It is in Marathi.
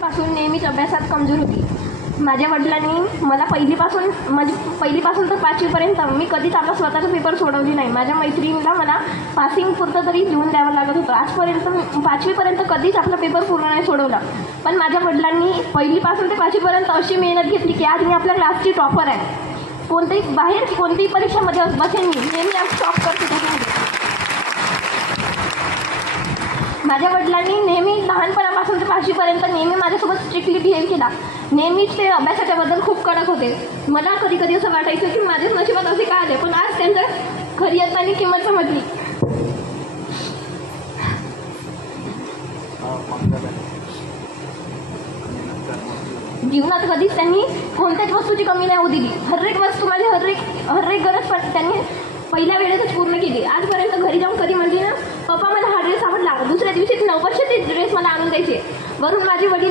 पासून नेहमीच अभ्यासात कमजोर होती. माझ्या वडिलांनी मला पहिलीपासून तर 5वीपर्यंत मी कधीच आपला स्वतःचा पेपर सोडवली नाही. माझ्या मैत्रिणीला मला पासिंग पुरतं तरी लिहून द्यावं लागत होतं. आजपर्यंत 5वीपर्यंत कधीच आपला पेपर पूर्ण नाही सोडवला. पण माझ्या वडिलांनी पहिलीपासून ते 5वीपर्यंत अशी मेहनत घेतली की आज मी आपल्या क्लासची टॉपर आहे. कोणतीही परीक्षामध्ये बसेन मी नेहमी आज टॉप करते त्याच्यामध्ये. माझ्या वडिलांनी नेहमी लहानपणापासून ते 5वीपर्यंत नेहमी माझ्यासोबत स्ट्रिक्टली बिहेव केला. नेहमीच ते अभ्यासाच्याबद्दल खूप कडक होते. मला कधी कधी असं वाटायचं की माझ्याच नशिबात असे काय आले. पण आज त्यांच्या खरी अर्थाने किंमत समजली. जीवनात कधीच त्यांनी कोणत्याच वस्तूची कमी नाही होऊ दिली. हर एक वस्तू माझी हर एक गरज त्यांनी पहिल्या वेळेतच पूर्ण केली. आजपर्यंत घरी जाऊन कधी म्हणली ना, पप्पा मला हा ड्रेस आवडला, दुसऱ्या दिवशी 900चे ड्रेस मला आणून द्यायचे. वरून माझे वडील